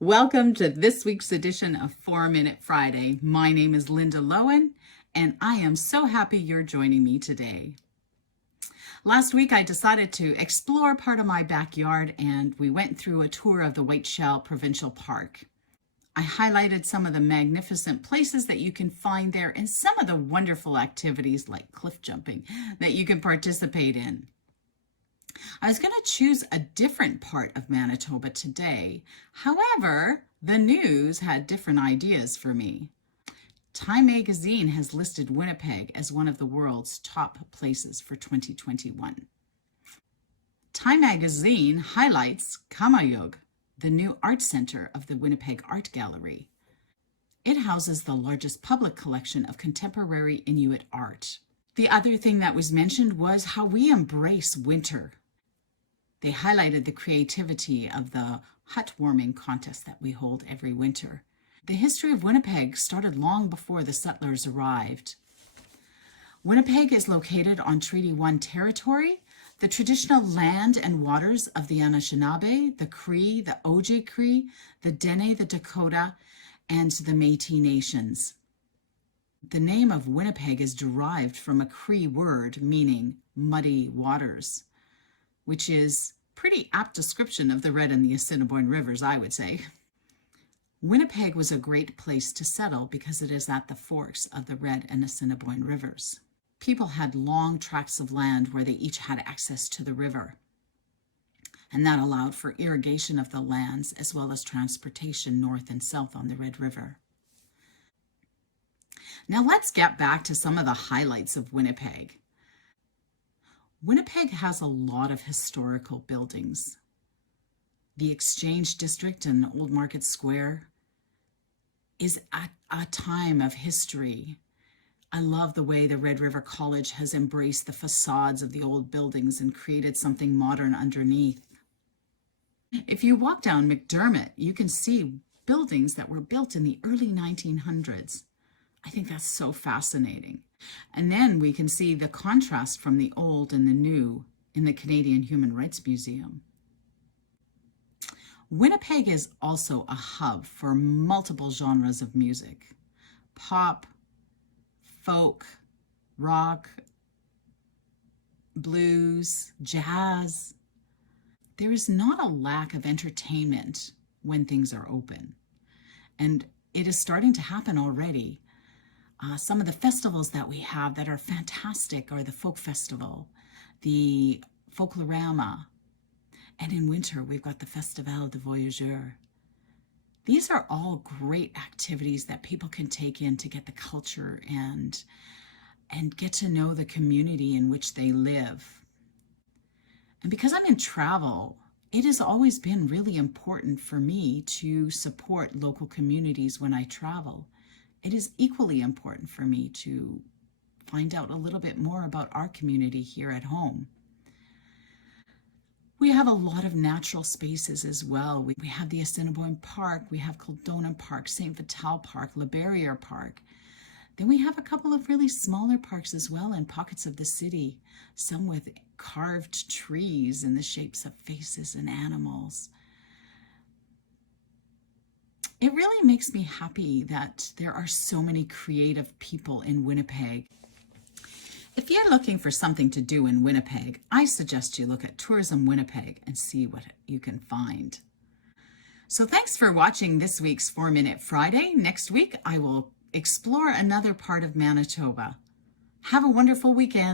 Welcome to this week's edition of 4-Minute Friday. My name is Linda Lowen, and I am so happy you're joining me today. Last week, I decided to explore part of my backyard, and we went through a tour of the White Shell Provincial Park. I highlighted some of the magnificent places that you can find there and some of the wonderful activities like cliff jumping that you can participate in. I was going to choose a different part of Manitoba today. However, the news had different ideas for me. Time magazine has listed Winnipeg as one of the world's top places for 2021. Time magazine highlights Kamayug, the new art center of the Winnipeg Art Gallery. It houses the largest public collection of contemporary Inuit art. The other thing that was mentioned was how we embrace winter. They highlighted the creativity of the hut warming contest that we hold every winter. The history of Winnipeg started long before the settlers arrived. Winnipeg is located on Treaty 1 territory, the traditional land and waters of the Anishinaabe, the Cree, the Ojibwe, the Dene, the Dakota, and the Métis Nations. The name of Winnipeg is derived from a Cree word meaning muddy waters, which is pretty apt description of the Red and the Assiniboine rivers, I would say. Winnipeg was a great place to settle because it is at the forks of the Red and Assiniboine rivers. People had long tracts of land where they each had access to the river, and that allowed for irrigation of the lands as well as transportation north and south on the Red River. Now let's get back to some of the highlights of Winnipeg. Winnipeg has a lot of historical buildings. The Exchange District and Old Market Square is at a time of history. I love the way the Red River College has embraced the facades of the old buildings and created something modern underneath. If you walk down McDermott, you can see buildings that were built in the early 1900s. I think that's so fascinating. And then we can see the contrast from the old and the new in the Canadian Human Rights Museum. Winnipeg is also a hub for multiple genres of music: pop, folk, rock, blues, jazz. There is not a lack of entertainment when things are open, and it is starting to happen already. Some of the festivals that we have that are fantastic are the Folk Festival, the Folklorama, and in winter we've got the Festival de Voyageurs. These are all great activities that people can take in to get the culture and get to know the community in which they live. And because I'm in travel, it has always been really important for me to support local communities when I travel. It is equally important for me to find out a little bit more about our community here at home. We have a lot of natural spaces as well. We have the Assiniboine Park, we have Kildonan Park, St. Vital Park, Le Barrier Park. Then we have a couple of really smaller parks as well in pockets of the city, some with carved trees in the shapes of faces and animals. It really makes me happy that there are so many creative people in Winnipeg. If you're looking for something to do in Winnipeg, I suggest you look at Tourism Winnipeg and see what you can find. So thanks for watching this week's 4-Minute Friday. Next week, I will explore another part of Manitoba. Have a wonderful weekend.